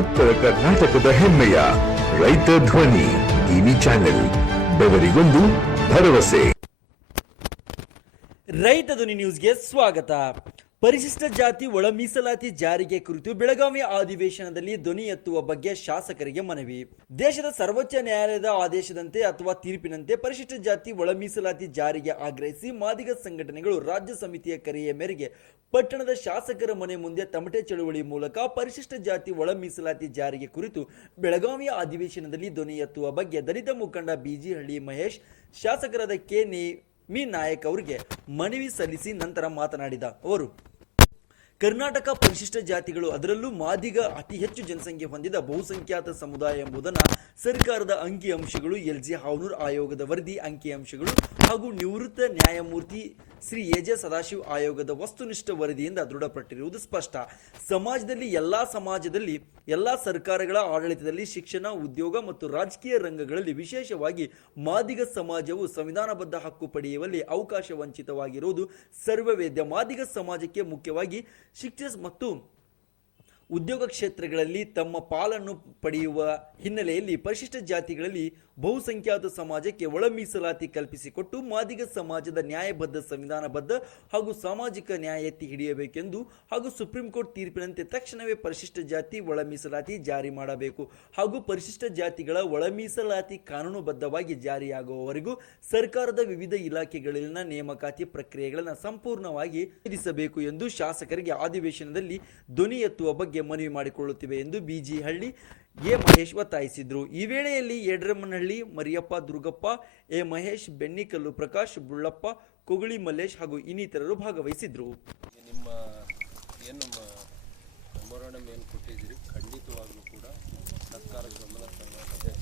ಉತ್ತರ ಕರ್ನಾಟಕದ ಹೆಮ್ಮೆಯ ರೈತ ಧ್ವನಿ ಟಿವಿ ಚಾನೆಲ್, ಬೆವರಿಗೊಂದು ಭರವಸೆ. ರೈತ ಧ್ವನಿ ನ್ಯೂಸ್ಗೆ ಸ್ವಾಗತ. ಪರಿಶಿಷ್ಟ ಜಾತಿ ಒಳ ಮೀಸಲಾತಿ ಜಾರಿಗೆ ಕುರಿತು ಬೆಳಗಾವಿ ಅಧಿವೇಶನದಲ್ಲಿ ಧ್ವನಿ ಎತ್ತುವ ಬಗ್ಗೆ ಶಾಸಕರಿಗೆ ಮನವಿ. ದೇಶದ ಸರ್ವೋಚ್ಚ ನ್ಯಾಯಾಲಯದ ಆದೇಶದಂತೆ ಅಥವಾ ತೀರ್ಪಿನಂತೆ ಪರಿಶಿಷ್ಟ ಜಾತಿ ಒಳ ಮೀಸಲಾತಿ ಜಾರಿಗೆ ಆಗ್ರಹಿಸಿ ಮಾದಿಗ ಸಂಘಟನೆಗಳು ರಾಜ್ಯ ಸಮಿತಿಯ ಕರೆಯ ಮೇರೆಗೆ ಪಟ್ಟಣದ ಶಾಸಕರ ಮನೆ ಮುಂದೆ ತಮಟೆ ಚಳುವಳಿ ಮೂಲಕ ಪರಿಶಿಷ್ಟ ಜಾತಿ ಒಳ ಮೀಸಲಾತಿ ಜಾರಿಗೆ ಕುರಿತು ಬೆಳಗಾವಿಯ ಅಧಿವೇಶನದಲ್ಲಿ ಧ್ವನಿ ಎತ್ತುವ ಬಗ್ಗೆ ದಲಿತ ಮುಖಂಡ ಬಿಜಿ ಹಳ್ಳಿ ಮಹೇಶ್, ಶಾಸಕರಾದ ಕೆ ನಾಯಕ್ ಅವರಿಗೆ ಮನವಿ ಸಲ್ಲಿಸಿ ನಂತರ ಮಾತನಾಡಿದ ಅವರು, ಕರ್ನಾಟಕ ಪರಿಶಿಷ್ಟ ಜಾತಿಗಳು, ಅದರಲ್ಲೂ ಮಾದಿಗ ಅತಿ ಹೆಚ್ಚು ಜನಸಂಖ್ಯೆ ಹೊಂದಿದ ಬಹುಸಂಖ್ಯಾತ ಸಮುದಾಯ ಎಂಬುದನ್ನು ಸರ್ಕಾರದ ಅಂಕಿಅಂಶಗಳು, ಎಲ್ಜಿ ಹಾವನೂರ್ ಆಯೋಗದ ವರದಿ ಅಂಕಿಅಂಶಗಳು ಹಾಗೂ ನಿವೃತ್ತ ನ್ಯಾಯಮೂರ್ತಿ ಶ್ರೀ ಎಜೆ ಸದಾಶಿವ ಆಯೋಗದ ವಸ್ತುನಿಷ್ಠ ವರದಿಯಿಂದ ದೃಢಪಟ್ಟಿರುವುದು ಸ್ಪಷ್ಟ. ಸಮಾಜದಲ್ಲಿ ಎಲ್ಲಾ ಸರ್ಕಾರಗಳ ಆಡಳಿತದಲ್ಲಿ, ಶಿಕ್ಷಣ, ಉದ್ಯೋಗ ಮತ್ತು ರಾಜಕೀಯ ರಂಗಗಳಲ್ಲಿ ವಿಶೇಷವಾಗಿ ಮಾದಿಗ ಸಮಾಜವು ಸಂವಿಧಾನಬದ್ಧ ಹಕ್ಕು ಪಡೆಯುವಲ್ಲಿ ಅವಕಾಶ ವಂಚಿತವಾಗಿರುವುದು ಸರ್ವವೇದ್ಯ. ಮಾದಿಗ ಸಮಾಜಕ್ಕೆ ಮುಖ್ಯವಾಗಿ ಶಿಕ್ಷಣ ಮತ್ತು ಉದ್ಯೋಗ ಕ್ಷೇತ್ರಗಳಲ್ಲಿ ತಮ್ಮ ಪಾಲನ್ನು ಪಡೆಯುವ ಹಿನ್ನೆಲೆಯಲ್ಲಿ ಪರಿಶಿಷ್ಟ ಜಾತಿಗಳಲ್ಲಿ ಬಹುಸಂಖ್ಯಾತ ಸಮಾಜಕ್ಕೆ ಒಳ ಮೀಸಲಾತಿ ಕಲ್ಪಿಸಿಕೊಟ್ಟು ಮಾದಿಗ ಸಮಾಜದ ನ್ಯಾಯಬದ್ಧ, ಸಂವಿಧಾನಬದ್ಧ ಹಾಗೂ ಸಾಮಾಜಿಕ ನ್ಯಾಯ ಎತ್ತಿ ಹಿಡಿಯಬೇಕೆಂದು ಹಾಗೂ ಸುಪ್ರೀಂ ಕೋರ್ಟ್ ತೀರ್ಪಿನಂತೆ ತಕ್ಷಣವೇ ಪರಿಶಿಷ್ಟ ಜಾತಿ ಒಳ ಮೀಸಲಾತಿ ಜಾರಿ ಮಾಡಬೇಕು ಹಾಗೂ ಪರಿಶಿಷ್ಟ ಜಾತಿಗಳ ಒಳ ಮೀಸಲಾತಿ ಕಾನೂನುಬದ್ಧವಾಗಿ ಜಾರಿಯಾಗುವವರೆಗೂ ಸರ್ಕಾರದ ವಿವಿಧ ಇಲಾಖೆಗಳಲ್ಲಿನ ನೇಮಕಾತಿ ಪ್ರಕ್ರಿಯೆಗಳನ್ನು ಸಂಪೂರ್ಣವಾಗಿ ವಿಧಿಸಬೇಕು ಎಂದು ಶಾಸಕರಿಗೆ ಅಧಿವೇಶನದಲ್ಲಿ ಧ್ವನಿ ಎತ್ತುವ ಬಗ್ಗೆ ಮನವಿ ಮಾಡಿಕೊಳ್ಳುತ್ತಿವೆ ಎಂದು ಬಿಜಿ ಹಳ್ಳಿ ಮಹೇಶ್ ಒತ್ತಾಯಿಸಿದರು. ಈ ವೇಳೆಯಲ್ಲಿ ಯಡ್ರಮ್ಮನಹಳ್ಳಿ ಮರಿಯಪ್ಪ, ದುರ್ಗಪ್ಪ, ಮಹೇಶ್, ಬೆಣ್ಣಿಕಲ್ಲು ಪ್ರಕಾಶ್, ಬುಳ್ಳಪ್ಪ, ಕೊಗುಳಿ ಮಲ್ಲೇಶ್ ಹಾಗೂ ಇನ್ನಿತರರು ಭಾಗವಹಿಸಿದ್ರು. ನಿಮ್ಮ ಏನು ಮೆಮೊರಾಂಡಮ್ ಏನು ಕೊಟ್ಟಿದ್ದೀರಿ, ಖಂಡಿತವಾಗಲೂ ಕೂಡ ಸರ್ಕಾರ ಗಮನ ತರಲಾಗಿದೆ.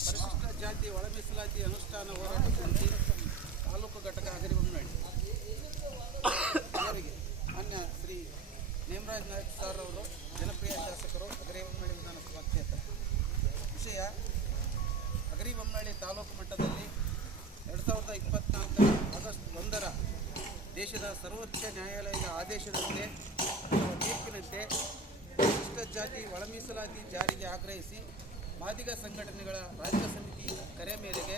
ಪರಿಶಿಷ್ಟ ಜಾತಿ ಒಳ ಮೀಸಲಾತಿ ಅನುಷ್ಠಾನ ಹೋರಾಟ ಸಮಿತಿ ತಾಲೂಕು ಘಟಕ ಹಗರಿಬೊಮ್ಮನಹಳ್ಳಿ ಅವರಿಗೆ ಮಾನ್ಯ ಶ್ರೀ ನೇಮರಾಜ್ ನಾಯಕ್ ಸರ್ ಅವರು, ಜನಪ್ರಿಯ ಶಾಸಕರು, ಹಗರಿಬೊಮ್ಮನಹಳ್ಳಿ ವಿಧಾನಸಭಾ ಕ್ಷೇತ್ರ. ವಿಷಯ: ಹಗರಿಬೊಮ್ಮನಹಳ್ಳಿ ತಾಲೂಕು ಮಟ್ಟದಲ್ಲಿ 2024 ಆಗಸ್ಟ್ 1ರ ದೇಶದ ಸರ್ವೋಚ್ಚ ನ್ಯಾಯಾಲಯದ ಆದೇಶದಂತೆ ಅಥವಾ ತೀರ್ಪಿನಂತೆ ಪರಿಶಿಷ್ಟ ಜಾತಿ ಒಳ ಮೀಸಲಾತಿ ಜಾರಿಗೆ ಆಗ್ರಹಿಸಿ ಮಾದಿಗ ಸಂಘಟನೆಗಳ ರಾಜ್ಯ ಸಮಿತಿ ಕರೆ ಮೇರೆಗೆ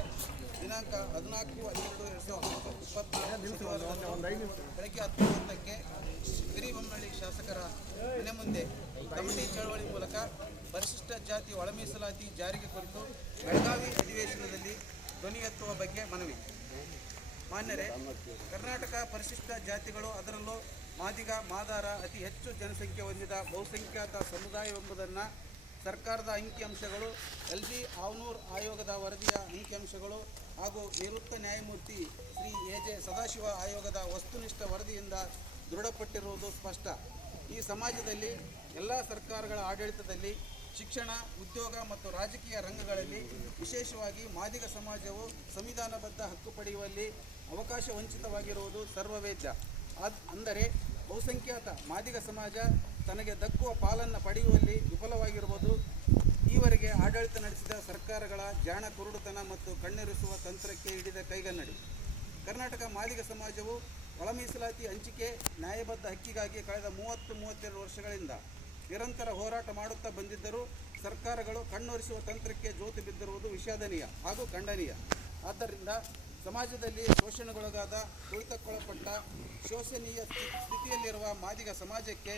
ದಿನಾಂಕ 14/12/2024 ಬೆಳಗ್ಗೆ 10:30ಕ್ಕೆ ಹಗರಿಬೊಮ್ಮನಹಳ್ಳಿ ಶಾಸಕರ ಮನೆ ಮುಂದೆ ತಮಟೆ ಚಳವಳಿ ಮೂಲಕ ಪರಿಶಿಷ್ಟ ಜಾತಿ ಒಳ ಮೀಸಲಾತಿ ಜಾರಿಗೆ ಕುರಿತು ಬೆಳಗಾವಿ ಅಧಿವೇಶನದಲ್ಲಿ ಧ್ವನಿ ಎತ್ತುವ ಬಗ್ಗೆ ಮನವಿ. ಮಾನ್ಯರೇ, ಕರ್ನಾಟಕ ಪರಿಶಿಷ್ಟ ಜಾತಿಗಳು, ಅದರಲ್ಲೂ ಮಾದಿಗ, ಮಾದಾರ ಅತಿ ಹೆಚ್ಚು ಜನಸಂಖ್ಯೆ ಹೊಂದಿದ ಬಹುಸಂಖ್ಯಾತ ಸಮುದಾಯವೆಂಬುದನ್ನು ಸರ್ಕಾರದ ಅಂಕಿಅಂಶಗಳು, ಎಲ್ಜಿ ಹಾವನೂರ್ ಆಯೋಗದ ವರದಿಯ ಅಂಕಿಅಂಶಗಳು ಹಾಗೂ ನಿವೃತ್ತ ನ್ಯಾಯಮೂರ್ತಿ ಶ್ರೀ ಎಜೆ ಸದಾಶಿವ ಆಯೋಗದ ವಸ್ತುನಿಷ್ಠ ವರದಿಯಿಂದ ದೃಢಪಟ್ಟಿರುವುದು ಸ್ಪಷ್ಟ. ಈ ಸಮಾಜದಲ್ಲಿ ಎಲ್ಲ ಸರ್ಕಾರಗಳ ಆಡಳಿತದಲ್ಲಿ, ಶಿಕ್ಷಣ, ಉದ್ಯೋಗ ಮತ್ತು ರಾಜಕೀಯ ರಂಗಗಳಲ್ಲಿ ವಿಶೇಷವಾಗಿ ಮಾದಿಗ ಸಮಾಜವು ಸಂವಿಧಾನಬದ್ಧ ಹಕ್ಕು ಪಡೆಯುವಲ್ಲಿ ಅವಕಾಶ ವಂಚಿತವಾಗಿರುವುದು ಸರ್ವವೇದ್ಯ. ಅಂದರೆ ಬಹುಸಂಖ್ಯಾತ ಮಾದಿಗ ಸಮಾಜ ತನಗೆ ದಕ್ಕುವ ಪಾಲನ್ನು ಪಡೆಯುವಲ್ಲಿ ವಿಫಲವಾಗಿರುವುದು. ಈ ಈವರೆಗೆ ಆಡಳಿತ ನಡೆಸಿದ ಸರ್ಕಾರಗಳ ಜಾಣ ಕುರುಡುತನ ಮತ್ತು ಕಣ್ಣೆರೆಸುವ ತಂತ್ರಕ್ಕೆ ಹಿಡಿದ ಕೈಗನ್ನಡಿ. ಕರ್ನಾಟಕ ಮಾದಿಗ ಸಮಾಜವು ಒಳ ಮೀಸಲಾತಿ ಹಂಚಿಕೆ ನ್ಯಾಯಬದ್ಧ ಹಕ್ಕಿಗಾಗಿ ಕಳೆದ 30-32 ವರ್ಷಗಳಿಂದ ನಿರಂತರ ಹೋರಾಟ ಮಾಡುತ್ತಾ ಬಂದಿದ್ದರೂ ಸರ್ಕಾರಗಳು ಕಣ್ಣೊರೆಸುವ ತಂತ್ರಕ್ಕೆ ಜೋತು ಬಿದ್ದಿರುವುದು ವಿಷಾದನೀಯ ಹಾಗೂ ಖಂಡನೀಯ. ಆದ್ದರಿಂದ ಸಮಾಜದಲ್ಲಿ ಶೋಷಣೆಗೊಳಗಾದ ತುಳಿತಕ್ಕೊಳಪಟ್ಟ ಶೋಷಣೀಯ ಸ್ಥಿತಿಯಲ್ಲಿರುವ ಮಾದಿಗ ಸಮಾಜಕ್ಕೆ